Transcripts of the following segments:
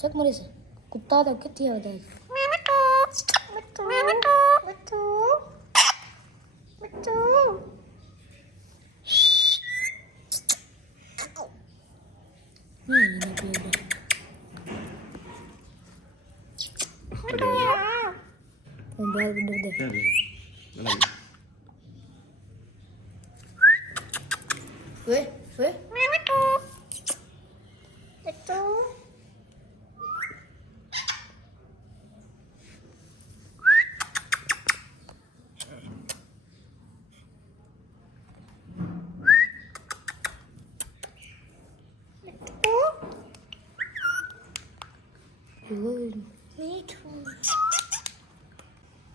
चक मरे से कुत्ता था कितनी होता है बाल बंदर दे वे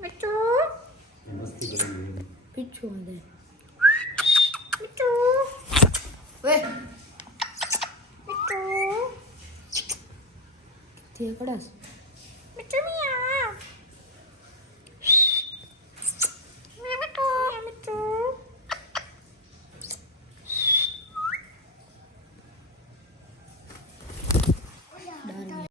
मिठू पिच्चू दे मिठू वे मिठू ते कडास मिठू मिया